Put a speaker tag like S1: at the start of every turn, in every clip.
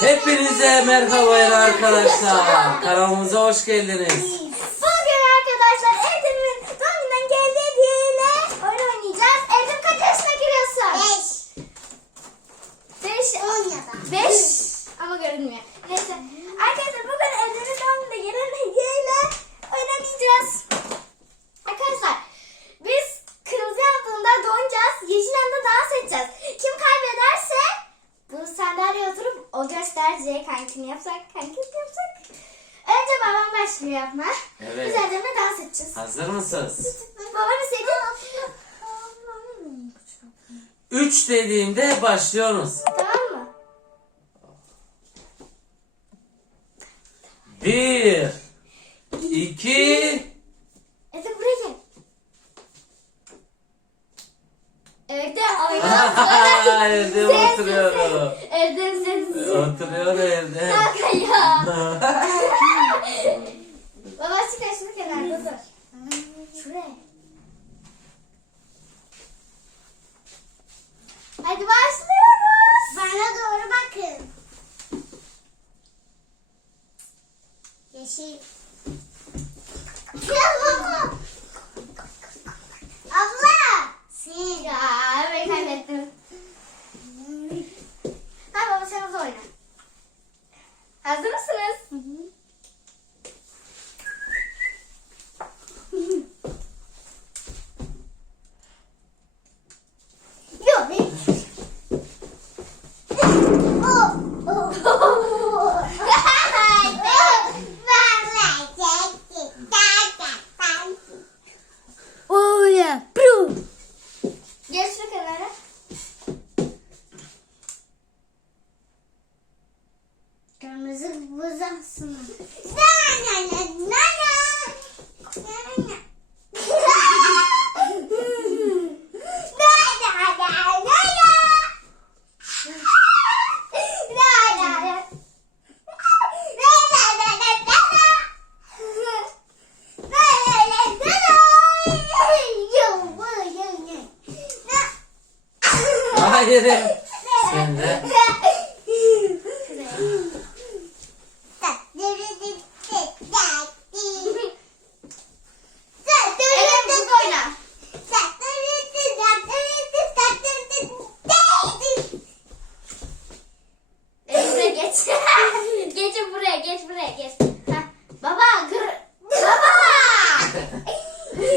S1: Hepinize merhaba arkadaşlar. Kanalımıza hoş geldiniz.
S2: Bugün arkadaşlar Erdem'in doğumundan geldi hediyeyle oyun oynayacağız. Erdem kaç yaşına giriyorsun? 5. 5. 10 ya da. 5. Ama görünmüyor. Neyse. Arkadaşlar bugün Erdem'in doğumunda gelen hediyeyle oyun oynayacağız. Arkadaşlar biz kırmızı yandığında donacağız. Yeşil yanda dans edeceğiz. Kim kaybederse bu sandalye oturup o gösterecek kankini yapsak, kankini yapsak. Önce babam başlıyor yapma.
S1: Evet.
S2: Biz Erdem'le dans edeceğiz.
S1: Hazır mısınız?
S2: Babam istedi.
S1: 3 dediğimde başlıyoruz.
S2: tamam mı?
S1: 1 2
S2: Erdem buraya gel. Erdem oynar.
S1: Erdem
S2: Sensin,
S1: oturuyor.
S2: Erdem. Kanka ya. Baba çıkar şunu kenarda dur. Şuraya. Kırmızı na.
S1: Hayır. Sen de.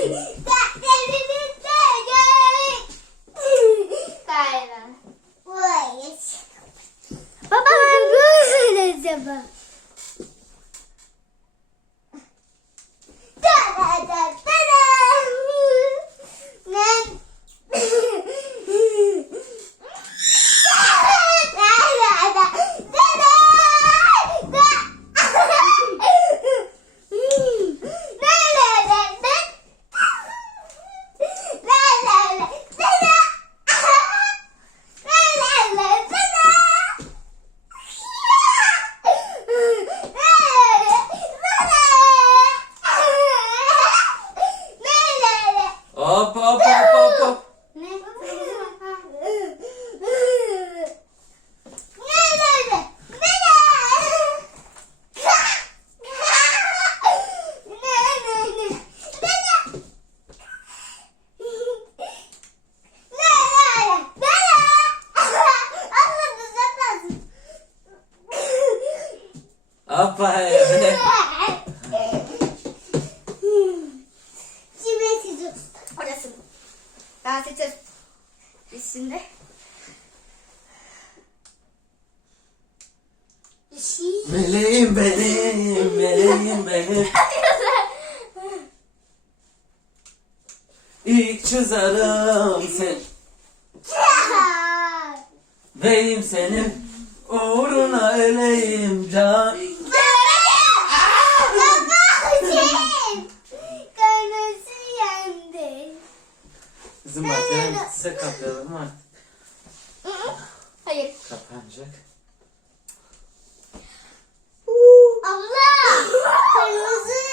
S2: you.
S1: Hoppa.
S2: Şimdi sizi orası. Dans edeceğiz. Biz şimdi.
S1: Meleğim benim, meleğim benim. İlk çizerim sen. Beyim senin uğruna öleyim can. Bizim bahçeden bitse kapayalım artık?
S2: Hayır.
S1: Kapanacak.
S2: Abla. Kırmızı.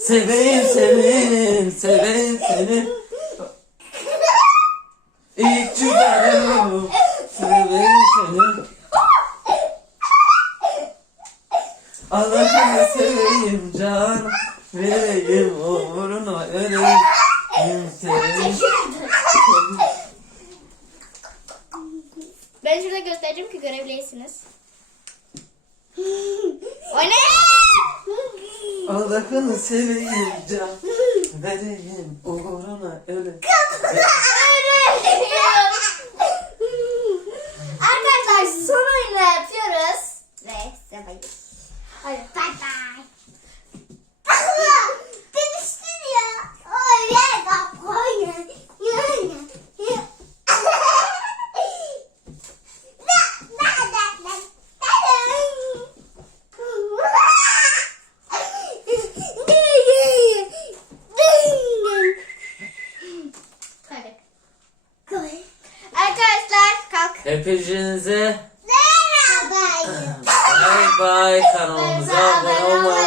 S1: Seveyim seveyim seveyim seni. İlk cüzdanım. Seveyim seni. Allah'ını seveyim can. Vereyim uğruna öleyim seveyim.
S2: Ben şurada göstereceğim ki görebilirsiniz.
S1: Allah'ını seveyim can. Vereyim uğruna öleyim. Hepinize bay bay kanalımıza abone olmayı